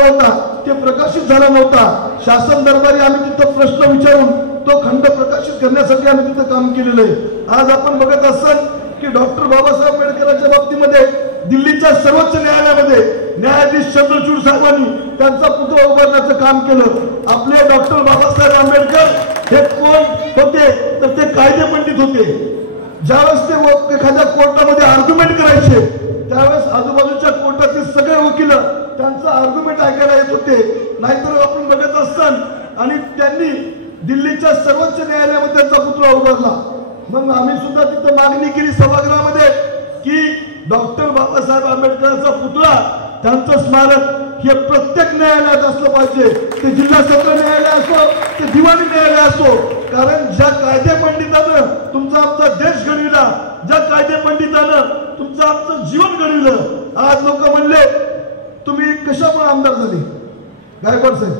काढला होता ते प्रकाशित झाला नव्हता. शासन दरबारी आम्ही तिथं प्रश्न विचारून तो खंड प्रकाशित करण्यासाठी आम्ही तिथं काम केलेलं आहे. आज आपण बघत असाल की डॉक्टर बाबासाहेब आंबेडकरांच्या बाबतीमध्ये दिल्लीच्या सर्वोच्च न्यायालयामध्ये न्यायाधीश चंद्रचूड साहेबांनी त्यांचा पुतळा उभारण्याचं काम केलं. आपले डॉक्टर बाबासाहेब आंबेडकर हे कोण होते तर ते कायदे पंडित होते. ज्यावेळेस ते एखाद्या कोर्टामध्ये आर्ग्युमेंट करायचे त्यावेळेस आजूबाजूच्या कोर्टातील सगळे वकील त्यांचा आर्ग्युमेंट ऐकायला येत होते. नाहीतर आपण बघत असताल आणि त्यांनी दिल्लीच्या सर्वोच्च न्यायालयामध्ये त्यांचा पुतळा उभारला. मग आम्ही सुद्धा तिथं मागणी केली सभागृहामध्ये की डॉक्टर बाबासाहेब आंबेडकरांचा पुतळा त्यांचं स्मारक हे प्रत्येक न्यायालयात असलं पाहिजे. ते जिल्हा सत्र न्यायालय असो ते दिवाणी न्यायालय असो. कारण ज्या कायदे पंडितानं तुमचा आमचा देश घडविला, ज्या कायदे पंडितानं तुमचं आमचं जीवन घडविलं, आज लोक म्हणले तुम्ही कशामुळे आमदार झाले गायकवाड साहेब.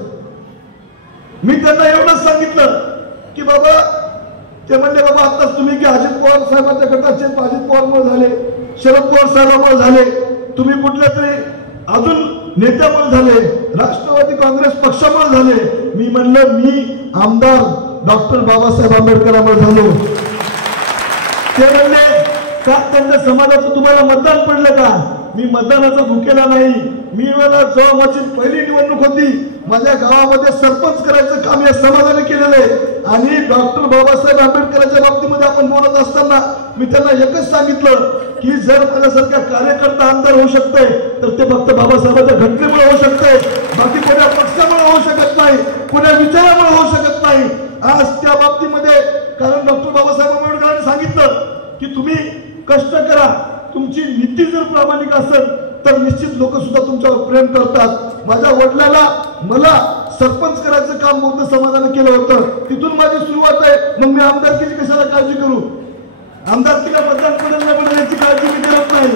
मी त्यांना एवढंच सांगितलं की बाबा, ते म्हणले बाबा आताच तुम्ही की अजित पवार साहेबांच्या गटाचे अजित पवारमुळे झाले, शरद पवार साहेबांमुळे झाले, तुम्ही कुठल्या तरी अजून नेत्यामुळे झाले, राष्ट्रवादी काँग्रेस पक्षामुळे झाले. मी म्हणलं मी आमदार डॉक्टर बाबासाहेब आंबेडकरांमुळे झालो. ते म्हणले का त्यांच्या समाजाचं तुम्हाला मतदान पडलं का? मी मतदानाचा भुकेला नाही. मी मला जेव्हा माझी पहिली निवडणूक होती माझ्या गावामध्ये सरपंच करायचं काम या समाजाने केलेलं आहे. आणि डॉक्टर बाबासाहेब आंबेडकरांच्या बाबतीमध्ये आपण बोलत असताना मी त्यांना एकच सांगितलं की जर माझ्यासारख्या कार्यकर्ता आमदार होऊ शकते तर ते फक्त बाबासाहेबांच्या घटनेमुळे होऊ शकते, बाकी कोणत्या पक्षामुळे होऊ शकत नाही, कोणत्या विचारामुळे होऊ शकत नाही. आज त्या बाबतीमध्ये कारण डॉक्टर बाबासाहेब आंबेडकरांनी सांगितलं की तुम्ही कष्ट करा, तुमची नीती जर प्रामाणिक असेल तर निश्चित लोक सुद्धा तुमच्यावर प्रेम करतात. माझ्या वडिलांना मला सरपंच करायचं काम बौद्ध समाजाने केलं होतं, तिथून माझी सुरुवात आहे. मग मी आमदारकीची कशाला काळजी करू? आमदारकीला मतदान पडेल ना पडेल याची काळजी मी करत नाही.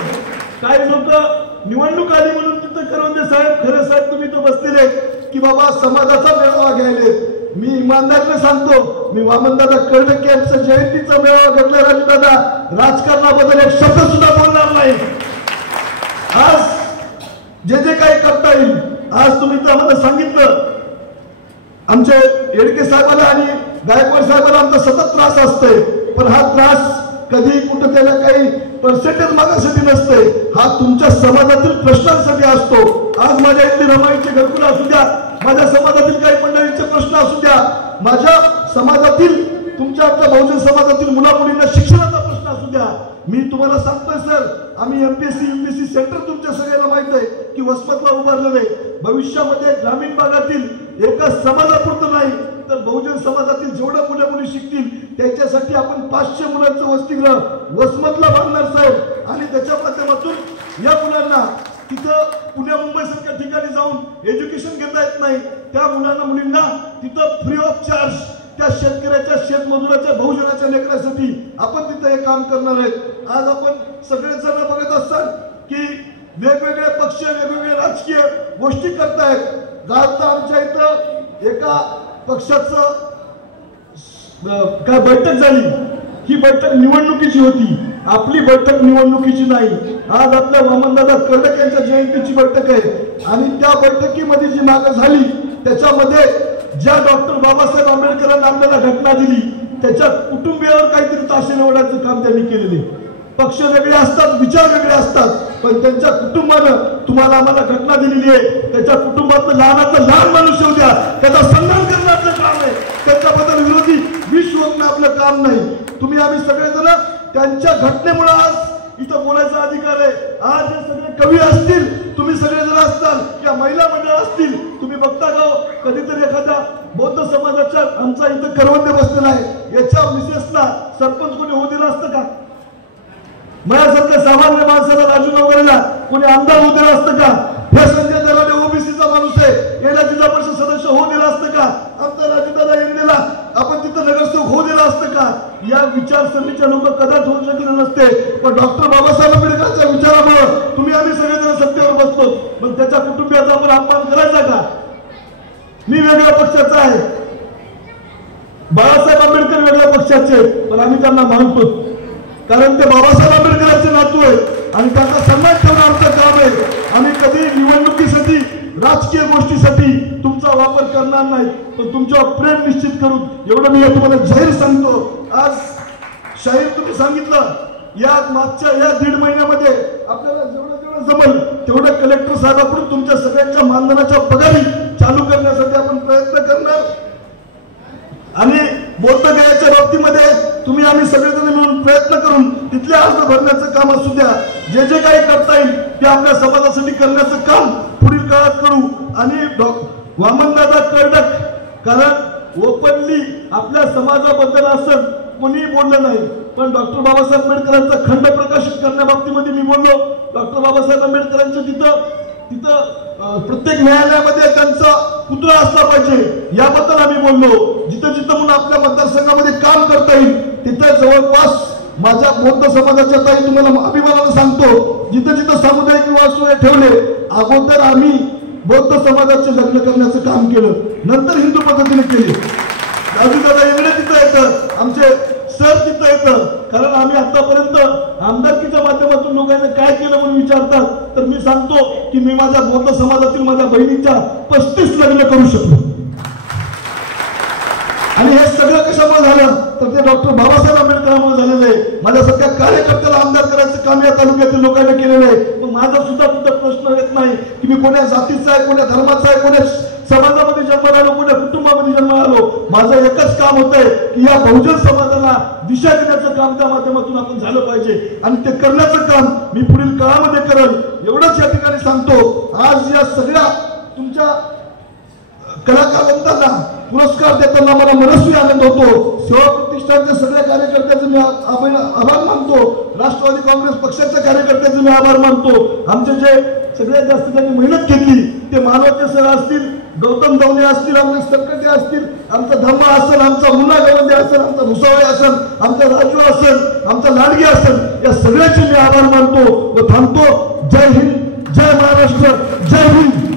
काही लोक निवडणूक आली म्हणून तिथं करवंदे साहेब, खरे साहेब तुम्ही तो बसलेले की बाबा समाजाचा मेळावा घ्यायले. मी इमानदारीने सांगतो, मी वामनदादा कर्डके यांचा जयंतीचा मेळावा घेतला राजदादा, राजकारणाबद्दल एक शब्द सुद्धा बोलणार नाही. आज जे काही करता येईल, आज तुम्ही त्यामध्ये सांगितलं आमचे येडके साहेबांना आणि गायकवाड साहेबांना आमचा सतत त्रास असतोय, पण हा त्रास कधी कुठं त्याला काही पर्सेंटेज मागासाठी नसते, हा तुमच्या समाजातील प्रश्नांसाठी असतो. आज माझ्या इथली रमाईचे घरकुल असू द्या, माझ्या समाजातील काही मंडळींचे प्रश्न असू द्या, माझ्या समाजातील तुमच्या आमच्या बहुजन समाजातील मुलामुलींना शिक्षणाचा प्रश्न असू द्या. मी तुम्हाला सांगतोय सर, आम्ही एमपीएससी यूपीएससी सेंटर तुमच्या सगळ्यांना माहित आहे की वसमतला उभारलेलं आहे. भविष्यामध्ये ग्रामीण भागातील एका समाजापुरतं नाही तर बहुजन समाजातील जेवढ्या मुलं मुली शिकतील त्याच्यासाठी आपण 500 मुलांचं वसतिगृह वसमतला बांधणार साहेब. आणि त्याच्या माध्यमातून या मुलांना तिथं पुण्या मुंबई सारख्या ठिकाणी जाऊन एज्युकेशन घेता येत नाही, त्या मुलांना मुलींना तिथं फ्री ऑफ चार्ज त्या शेतकऱ्याच्या शेतमजुराच्या बहुजनाच्या लेकरासाठी आपण तिथं हे काम करणार आहेत. आज आपण सगळेजण बघत असतात की वेगवेगळे पक्ष वेगवेगळे राजकीय गोष्टी करतायत. गावचा आमच्या इथं एका पक्षाचं काय बैठक झाली, ही बैठक निवडणुकीची होती, आपली बैठक निवडणुकीची नाही. आज आपल्या वामनदादा कर्डके यांच्या जयंतीची बैठक आहे आणि त्या बैठकीमध्ये जी मागं झाली त्याच्यामध्ये ज्या डॉक्टर बाबासाहेब आंबेडकरांनी आपल्याला घटना दिली त्याच्या कुटुंबियावर काहीतरी ताशे निवडायचं काम त्यांनी केलेले. पक्ष वेगळे असतात, विचार वेगळे असतात, पण त्यांच्या कुटुंबानं तुम्हाला आम्हाला घटना दिलेली आहे. त्याच्या कुटुंबातलं लहानातलं लहान मनुष्य होत्या त्याचा सन्मान करणं आपलं काम आहे, त्याच्याबद्दल विरोधी विष ओढणं आपलं काम नाही. तुम्ही आम्ही सगळेजण त्यांच्या घटनेमुळे आज इथं बोलायचा अधिकार आहे. आज हे सगळे कवी असतील, तुम्ही सगळेजण असताल किंवा महिला मंडळ असतील, तुम्ही बघता का कधीतरी एखाद्या बौद्ध समाजाच्या आमचा इथं करवंदे बसलेला आहे, याच्या मिसेसला सरपंच कोणी होऊ दिलं असतं का? माझ्यासारख्या सामान्य माणसाला राजू नवगरेला कोणी आमदार होऊ दिलं असतं का? हे संजय दराडे ओबीसीचा माणूस आहे, याला जिल्हा परिषद सदस्य होऊ दिला असतं का? आमचा राजूदादा यांनीला आपण तिथं नगरसेवक होऊ दिला असतं का? या विचारसरणीच्या लोक कदाच होऊ शकले नसते, पण डॉक्टर बाबासाहेब आंबेडकरांच्या विचारामुळे तुम्ही आम्ही सगळेजण सत्तेवर बसतो. पण त्याच्या कुटुंबियाचा आपण अपमान करायचा का? मी वेगळ्या पक्षाचा आहे, बाळासाहेब आंबेडकर वेगळ्या पक्षाचे, पण आम्ही त्यांना मानतो कारण ते बाबासाहेब आंबेडकरांचे नातू आहे आणि त्यांचा सन्मान ठेवणं आमचं काम आहे. आम्ही कधी निवडणुकीसाठी राजकारण राजकीय गोष्टीसाठी तुमचा वापर करणार नाही, पण तुमच्यावर प्रेम निश्चित करून एवढं मी तुम्हाला जाहीर सांगतो. आज शाहीर तुम्ही सांगितलं, या मागच्या या 1.5 महिन्यामध्ये आपल्याला जेवढं जमल तेवढं कलेक्टर साहेबांकडून तुमच्या सगळ्यांच्या मानधनाच्या पगारी चालू करण्यासाठी आपण प्रयत्न करणार. आणि बोधगयाच्या बाबतीमध्ये तुम्ही आम्ही सगळेजण मिळून प्रयत्न करून तिथले अर्ज भरण्याचं काम असू द्या, जे जे काही करता येईल ते आपल्या समाजासाठी करण्याचं काम पुढील काळात करू. आणि वामनदादा कर्डक, कारण ओपनली आपल्या समाजाबद्दल असं कोणी बोललं नाही, पण डॉक्टर बाबासाहेब आंबेडकरांचा खंड प्रकाशित करण्याबाबतीमध्ये मी बोललो. डॉक्टर बाबासाहेब आंबेडकरांच्या तिथं प्रत्येक न्यायालयामध्ये त्यांचा पुतळा असला पाहिजे याबद्दल आम्ही बोललो. जिथं म्हणून आपल्या मतदारसंघामध्ये काम करता येईल तिथं जवळपास माझ्या बौद्ध समाजाच्या ताई तुम्हाला अभिमानानं सांगतो, जिथं सामुदायिक विवाह ठेवले. अगोदर आम्ही बौद्ध समाजाचे लग्न करण्याचं काम केलं, नंतर हिंदू पद्धतीने केले. राजूदादा एवढे तिथं येतं, आमचे सर तिथं येतं, कारण आम्ही आतापर्यंत आमदारकीच्या माध्यमातून लोकांनी काय केलं म्हणून विचारतात, तर मी सांगतो की मी माझ्या बौद्ध समाजातील माझ्या बहिणीच्या 35 लग्न करू शकलो. आणि हे सगळं कशामुळे झालं तर ते डॉक्टर बाबासाहेब आंबेडकरांमुळे झालेलं आहे. माझ्यासारख्या कार्यकर्त्याला आमदार करायचं काम या तालुक्यातील लोकांनी केलेलं आहे. मग माझा सुद्धा तिथं प्रश्न येत नाही की मी कोण्या जातीचा आहे, कोण्या धर्माचा आहे, कोण्या समाजामध्ये जन्माला आलो, कोण्या कुटुंबामध्ये जन्माला आलो. माझं एकच काम होतंय की या बहुजन समाजाला दिशा देण्याचं काम त्या माध्यमातून आपण झालं पाहिजे, आणि ते करण्याचं काम मी पुढील काळामध्ये करेल एवढंच या ठिकाणी सांगतो. आज या सगळ्या तुमच्या कलाकारांना पुरस्कार देताना मला मनस्वी आनंद होतो. सेवा प्रतिष्ठानच्या सगळ्या कार्यकर्त्यांचे मी आभार मानतो. राष्ट्रवादी काँग्रेस पक्षाच्या कार्यकर्त्यांचे मी आभार मानतो. आमचे जे सगळ्यात जास्त त्यांनी मेहनत घेतली ते मानवते सर असतील, गौतम दवणे असतील, आमचे सरकटे असतील, आमचा धम्मा असेल, आमचा मुन्ना गवंदे असेल, आमचा भुसावळे असेल, आमचा राजू असेल, आमचा लाडगे असेल, या सगळ्याचे मी आभार मानतो व थांबतो. जय हिंद, जय महाराष्ट्र, जय हिंद.